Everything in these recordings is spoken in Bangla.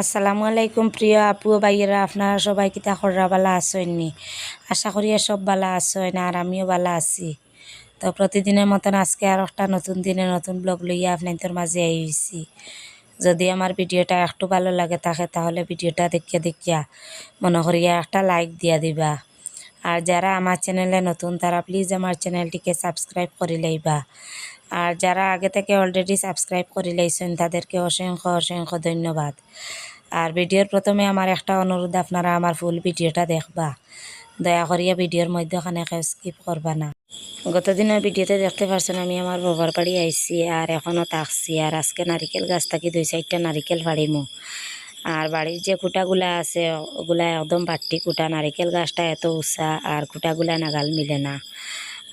আসসালামু আলাইকুম প্রিয় আপু ভাইয়েরা, আপনারা সবাই কিতা খররা বালা আসেননি আশা করি সব বালা আসেন আর আমিও বালা আছি। তো প্রতিদিনের মতন আজকে আর একটা নতুন দিনে নতুন ব্লগ লইয়া আপনাদের মাঝে আইছি যদি আমার ভিডিওটা একটু ভালো লাগে থাকে তাহলে ভিডিওটা দেখিয়া দেখিয়া মনে করিয়া একটা লাইক দিয়া দিবা। আর যারা আমার চ্যানেলে নতুন তারা প্লিজ আমার চ্যানেলটিকে সাবস্ক্রাইব করে লইবা। আর যারা আগে থেকে অলরেডি সাবস্ক্রাইব করে লাইছেন, তাদেরকে অসংখ্য অসংখ্য ধন্যবাদ। আর ভিডিওর প্রথমে আমার একটা অনুরোধ, আপনারা আমার ফুল ভিডিওটা দেখবা। দয়া করিয়া ভিডিওর মধ্যখানে স্কিপ করবা না। গত দিনের ভিডিওতে দেখতে পারছেন, আমি আমার বাবার বাড়ি আইছি আর এখনও থাকছি। আর আজকে নারিকেল গাছ থাকি, দুই চারটা নারিকেল ফাড়িমু আর বাড়ির যে কুটাগুলা আছে, ওগুলা একদম বাট্টি কুটা। নারিকেল গাছটা এত উঁচা, আর কুটাগুলা নাগাল মিলে না।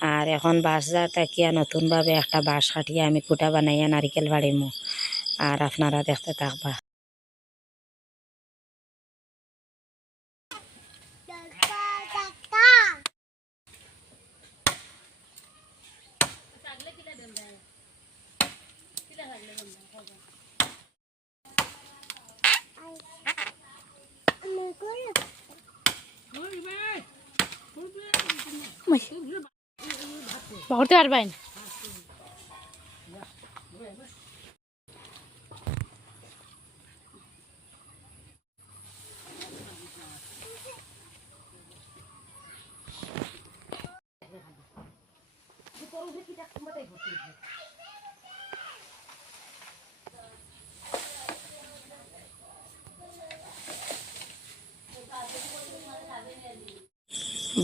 আর এখন বাঁশ যা তাকিয়া নতুনভাবে একটা বাঁশ কাটিয়া আমি কুটা বানাইয়া নারিকেল ফাড়িমু আর আপনারা দেখতে থাকবা। বাহরতে পারবেন?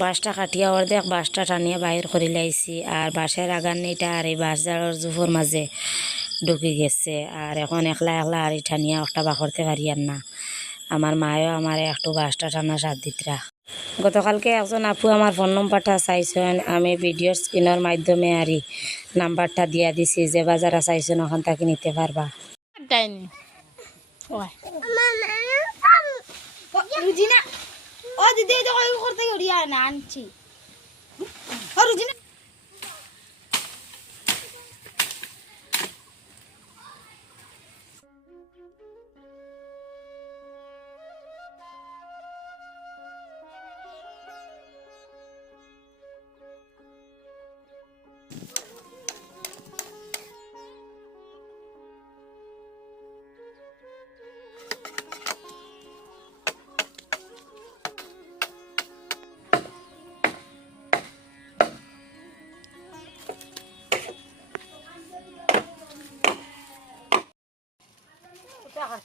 বাঁশটা কাটিয়া অর্ধেক বাঁশটা টানিয়া বাহির করে লাইছি আর বাসের বাঁশের আগানিটা আর এই বাঁশ জাড়ের জুফোর মাঝে ঢুকে গেছে। আর এখন একলা একলা আর টানিয়া একটা বাখরতে পারি আর না। আমার মায়ও আমার একটু বাঁশটা টানা সাথ দিতরা। গতকালকে একজন আপু আমার ফোন নম্বরটা চাইছেন আমি ভিডিওর স্ক্রিনের মাধ্যমে আরই নাম্বারটা দিয়া দিছি যে বা যারা চাইছেন ওখান থেকে নিতে পারবা। রুজিনা ও দিদি করতে গড়িয়া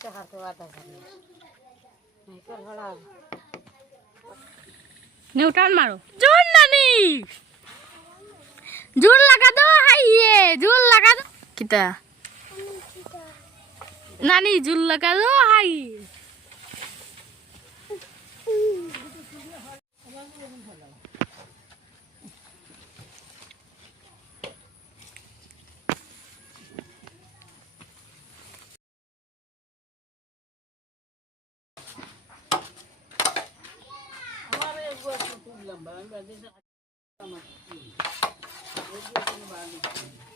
আনছি ও রুজিনা নিউটন মারো। জোর নানি! জোর লাগা দো হাইয়ে জোর লাগা দো। কিতা? নানি জোর লাগা দো lang ba? Pwede sa kasama. Pwede sa kasama.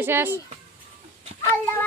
বাড়ি বুঝতে শেষ আল্লাহ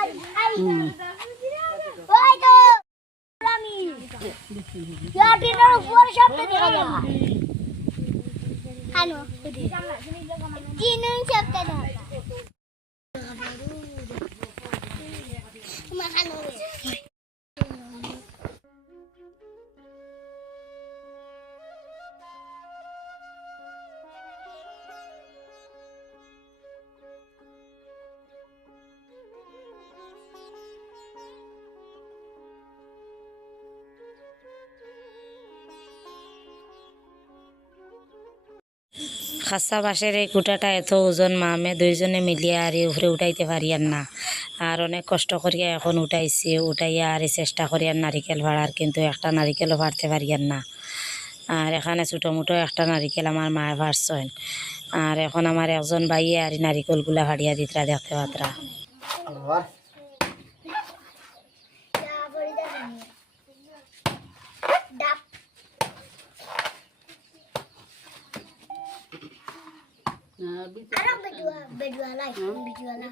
খাসা বাঁশের এই কুটাটা এত ওজন, মা, আমি দুইজনে মিলিয়ে আর উপরে উঠাইতে পারি আর না। আর অনেক কষ্ট করিয়া এখন উঠাইছি, উঠাইয়া আর চেষ্টা করি আর নারিকেল ভাড়ার, কিন্তু একটা নারিকেলও ভাড়তে পারি আর না। আর এখানে ছোটো মোটো একটা নারিকেল আমার মায়ের ভাড়ছেন। আর এখন আমার একজন বাইয়ে আর নারিকেলগুলা ভাড়িয়া দিতরা দেখতে পাত্রা। আরও বেডুয়া বেডুয়ালা বেডুয়ালা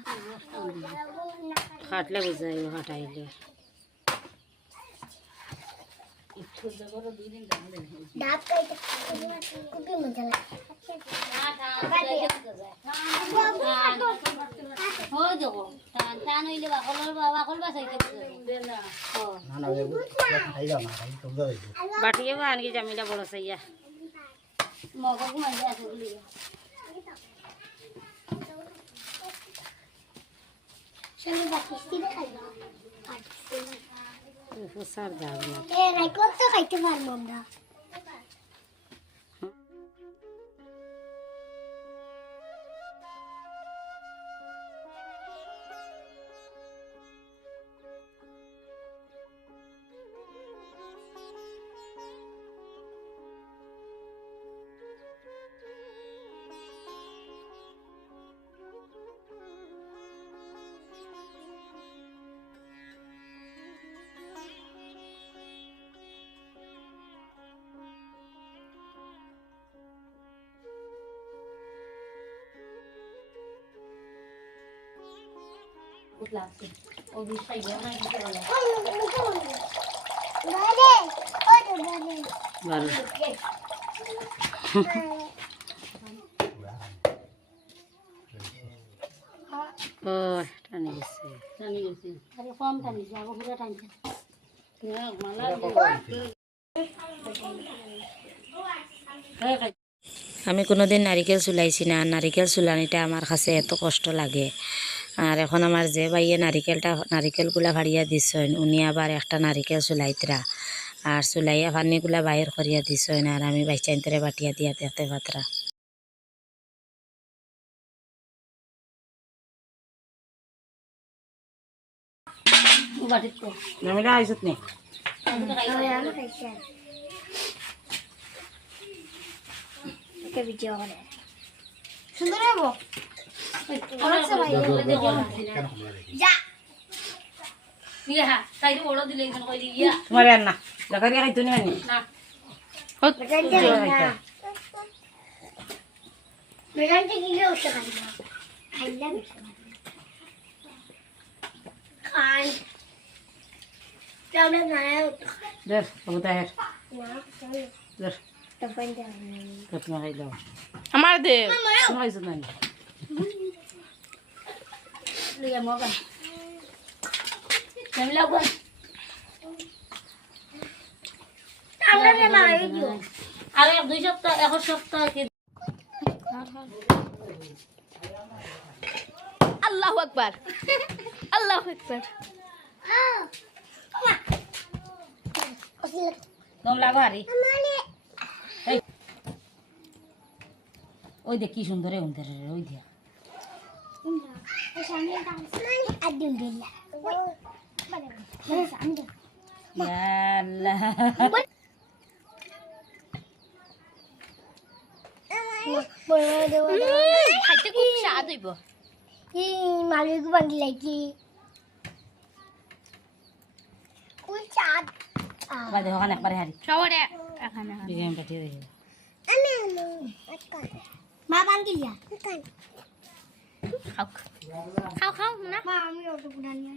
খাটলে বুঝাই হাঁটাইলে ডাব খাইতে খুবই মজা লাগে বাটিয়ে বা আনকি খাইতে পারব সাইয়া বাকি সিনে খাইবা প্রসার দাগ না এ রাইকো তো খাইতে পারব আমরা বারে ওরে বারে ভালো ও টানি গেছে টানি গেছে আরে কম টানিছে আগে পুরো টানছে। আমি কোনোদিন নারিকেল চুলাইছি না। নারিকেল চুলানিটা আমার কাছে এত কষ্ট লাগে। আর এখন আমার যে বাইয়ে নারিকেলটা নারিকেলগুলা ভাড়িয়া দিছেন উনি আবার একটা নারিকেল চুলাইতরা। আর চুলাইয়া পানিগুলা বাহির করিয়া দিছেন আর আমি বাই বাইচাইন্তরে বাটিয়া দিয়া দেখতে পাত্রা। আইসত নে? ভিডিও সুন্দর হব তোমার না। দেখারি খাইতো নি খাইলাম খান। আমরা নায়া উঠে দের কবুতা হের না দের তখন তো তুমি আমার দে। আমরা আর এক দুই সপ্তাহ এক সপ্তাহ কি আল্লাহু আকবার। আল্লাহু আকবার। দম লাগো আরে। ওই দেখ কি সুন্দর ওই দিয়া খাইতে খুব স্বাদ হইব মা বান্ধি খাও খাও খাও না মা আমি অত গুড়া নিয়ে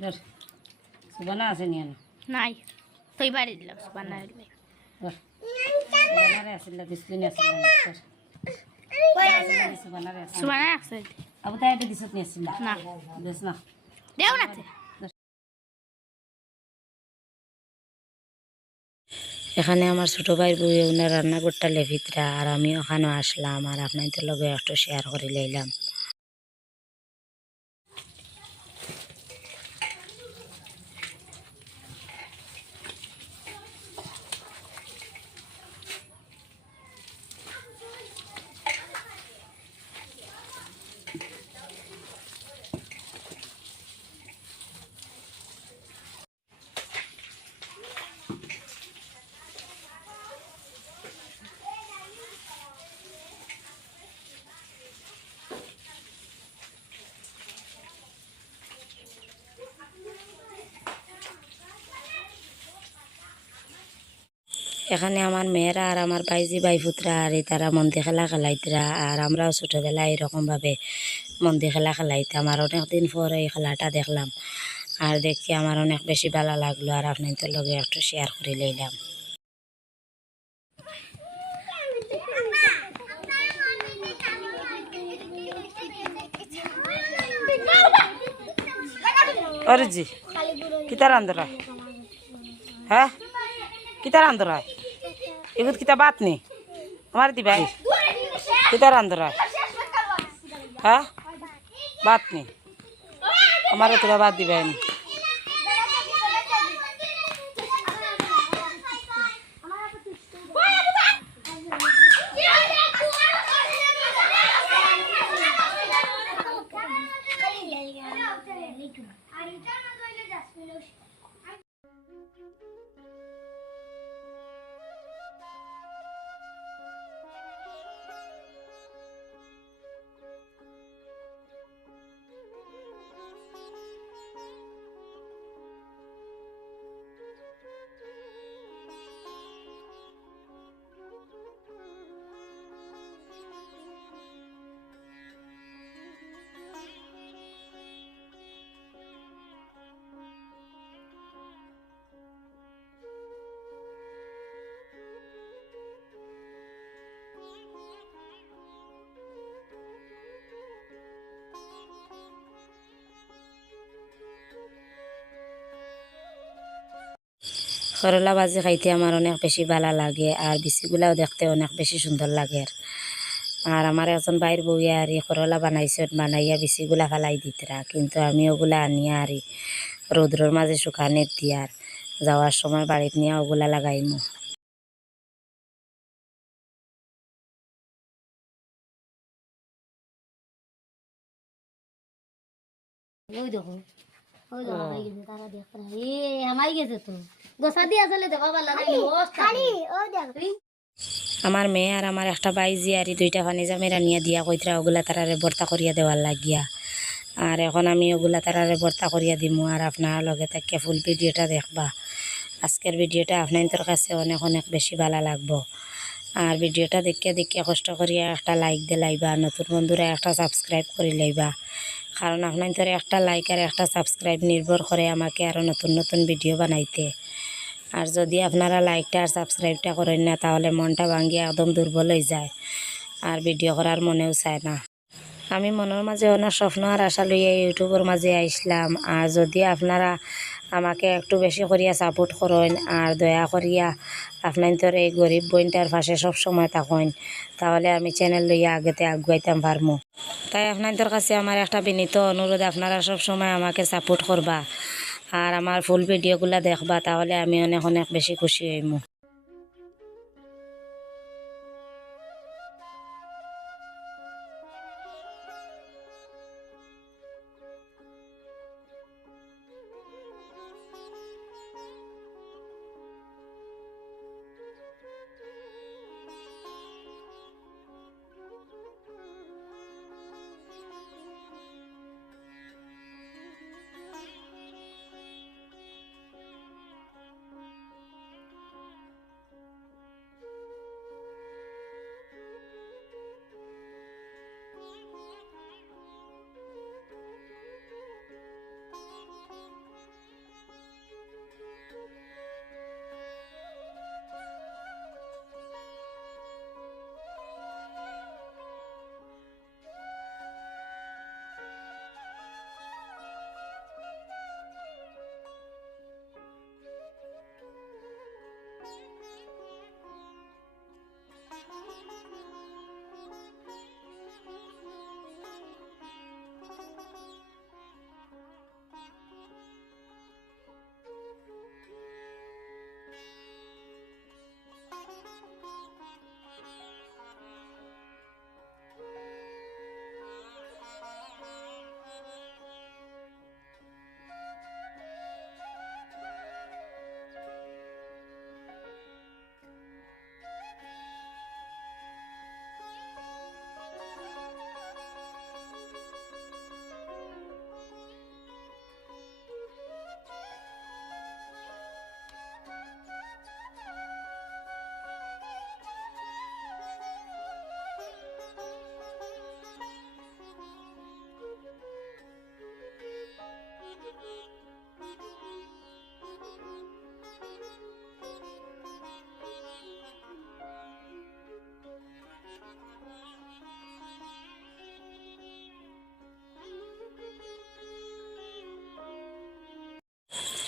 ধর সুবানা আছে নিয়ে না নাই তুই বাড়ি দিলাম বানাই ধর সুবানারে আসিল দিসলিন আসিল ধর সুবানারে আসিল সুবানা আছে আবু তাই এটা দিছত নি আসিল না দেশ না দেও না এখানে আমার ছোট ভাই বউ ওনার রান্না করতে লেভিতরা, আর আমি ওখানে আসলাম, আর আপনাদের লগে একটু শেয়ার করে লইলাম। এখানে আমার মেয়েরা আর আমার বাইজি বাইফুতরা আর তারা মন্দির খেলা খেলাইতরা আর আমরাও ছোটোবেলায় এরকমভাবে মন্দির খেলা খেলাইতাম আর অনেক দিন পরে এই খেলাটা দেখলাম। আর দেখি আমার অনেক বেশি ভালো লাগল আর আপনাদের লগে একটু শেয়ার করে লইলাম। অরিজি কিতা রান্ধর হয় কিতা রান্ধর হয় এগুলো কিতা বাত নি আমার দিবাই কিতা রান্ধর হয় হ্যাঁ বাত নি আমার তোরা বাদ দিবেন করলা ভাজি খাইতে আমার অনেক বেশি ভালো লাগে আর বিচিগুলাও দেখতে অনেক বেশি সুন্দর লাগে। আর আমার একজন বাইর বউয়ে আর করলা বানাইছে, বানাইয়া বিচিগুলা ফেলাই দিতরা। কিন্তু আমি ওগুলা আনিয়া আর রৌদ্রের মাঝে শুকানে দিয়ার, যাওয়ার সময় বাড়িত নিয়ে ওগুলা লাগাইমু। দেখো। আমার মেয়ে আর আমার একটা বাইজি আর দুইটা পানি জামেরা নিয়ে দিয়া কইতরা ওগুলা তারারে ভর্তা করিয়া দেওয়ার লাগিয়া। আর এখন আমি ওগুলা তারারে ভর্তা করিয়া দিমু আর আপনার লগে তাকে ফুল ভিডিওটা দেখবা। আজকের ভিডিওটা আপনাদের কাছে অনেক অনেক বেশি ভালো লাগবো। আর ভিডিওটা দেখিয়া দেখিয়া কষ্ট করিয়া একটা লাইক দিয়ে লাইবা নতুন বন্ধুরা একটা সাবস্ক্রাইব করে লাইবা। কারণ আপনাদের একটা লাইক আর একটা সাবস্ক্রাইব নির্ভর করে আমাকে আরও নতুন নতুন ভিডিও বানাইতে। আর যদি আপনারা লাইকটা আর সাবস্ক্রাইবটা করেন না, তাহলে মনটা ভাঙ্গিয়ে একদম দুর্বল হয়ে যায়। আর ভিডিও করার মনেও চায় না। আমি মনের মাঝে অনেক স্বপ্ন আর আশা লইয়া ইউটিউবের মাঝে আইসলাম আর যদি আপনারা আমাকে একটু বেশি করিয়া সাপোর্ট করেন আর দয়া করিয়া আপনাদের এই গরিব বইনটার পাশে সব সময় থাকেন, তাহলে আমি চ্যানেল লইয়া আগেতে আগুয়াইতাম পারমু। তাই আপনাদের কাছে আমার একটা বিনীত অনুরোধ, আপনারা সব সময় আমাকে সাপোর্ট করবা। আর আমার ফুল ভিডিওগুলো দেখবা, তাহলে আমি অনেক অনেক বেশি খুশি হইমু।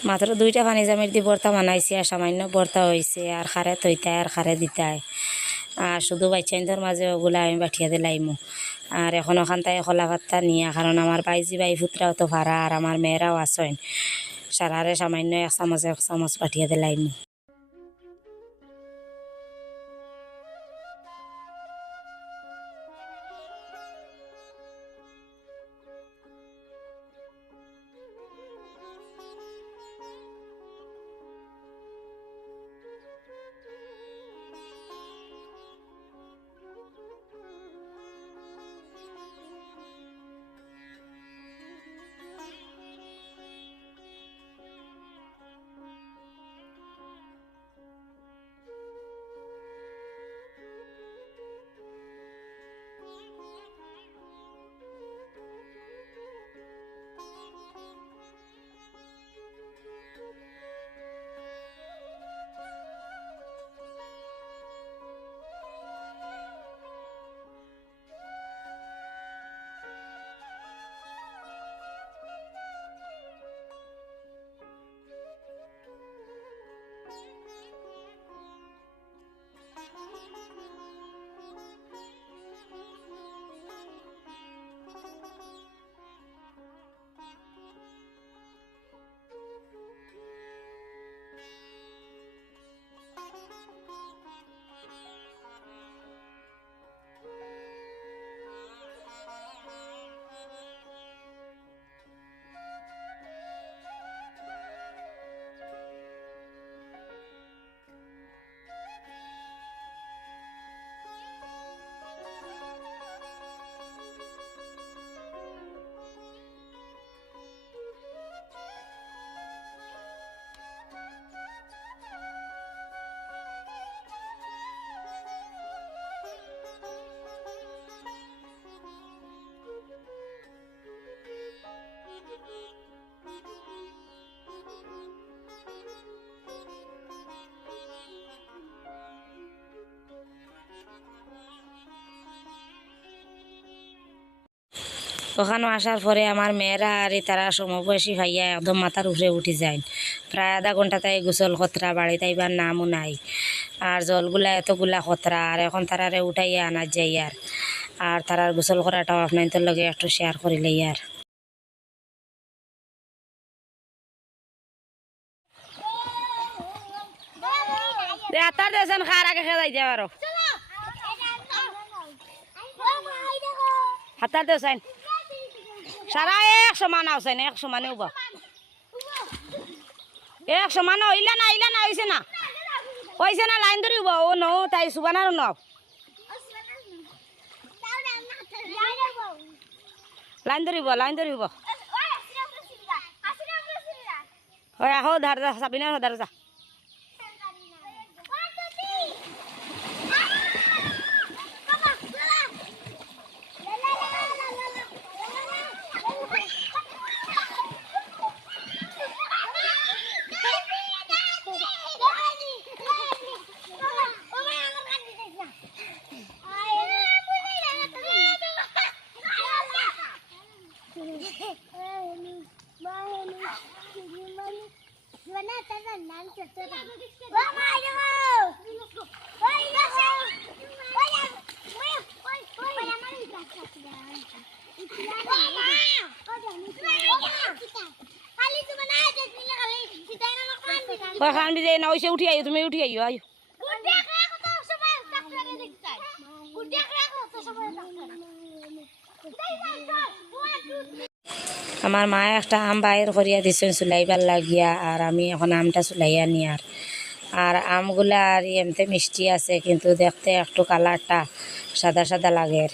মাত্র দুইটা পানি জামির দিয়ে বর্তা বানাইছি আর সামান্য বর্তা হয়েছে আর খারে তৈতায় আর খারে দিতায় আর শুধু বাচ্চাইন্দর মাঝে ওগুলা আমি বাঠিয়া দিলাইমু আর এখন ওখান থেকে খোলা পাত্তা নিয়ে, কারণ আমার বাইজি বাই ফুতরাও তো ভাড়া, আর আমার মেয়েরাও আসেন সারারে সামান্য এক চামচ এক চামচ পাঠিয়ে দিলাইমু ওখানে আসার পরে আমার মেয়েরা আর তারা সমবয়সী ভাইয়া একদম মাথার উপরে উঠে যায়। প্রায় আধা ঘণ্টা তাই গোসল খতরা বাড়ি তাইবার নামও নাই। আর জলগুলা এতগুলা খতরা আর এখন তারারে উঠাইয়া আনা যায় আর। আর তারার গোসল করাটাও আপনাদের লগে একটু শেয়ার করিলে আর। আতার দেছেন খার আগে খেলাই যাও আরও। হাতার দেছেন সারা এক সমান আছেন এক সমানে উবা এক সমান ইলা না ইলা না হয়েছে না। হয়েছে না লাইন ধরি উবা ও ন তাই সুবানার ন লাইন ধরিব লাইন ধরিব হয় আহ ধার যা সাবিনার ধার যা। খান বিজে না ওইসে উঠে আইও তুমি উঠে আইও আইও আমার মা একটা আম বাইর করিয়া দিছেন চুলাইবার লাগিয়া আর আমি এখন আমটা চুলাইয়া নিয়ার আর আমগুলা আর এমতে মিষ্টি আছে, কিন্তু দেখতে একটু কালারটা সাদা সাদা লাগে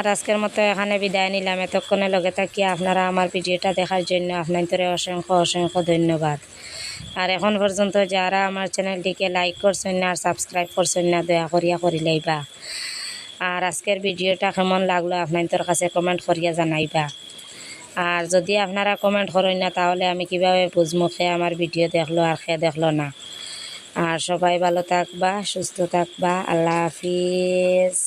আর আজকের মতো এখানে বিদায় নিলাম। এতক্ষণে লগে থাকিয়া আপনারা আমার ভিডিওটা দেখার জন্য আপনাদের অসংখ্য অসংখ্য ধন্যবাদ। আর এখন পর্যন্ত যারা আমার চ্যানেলটিকে লাইক করছেন না আর সাবস্ক্রাইব করছেন না, দয়া করিয়া করিলাইবা আর আজকের ভিডিওটা কেমন লাগল আপনাদের কাছে কমেন্ট করিয়া জানাইবা। আর যদি আপনারা কমেন্ট করেন না, তাহলে আমি কীভাবে বুঝব খে আমার ভিডিও দেখল আর খে দেখল না। আর সবাই ভালো থাকবা, সুস্থ থাকবা, আল্লাহ হাফিজ।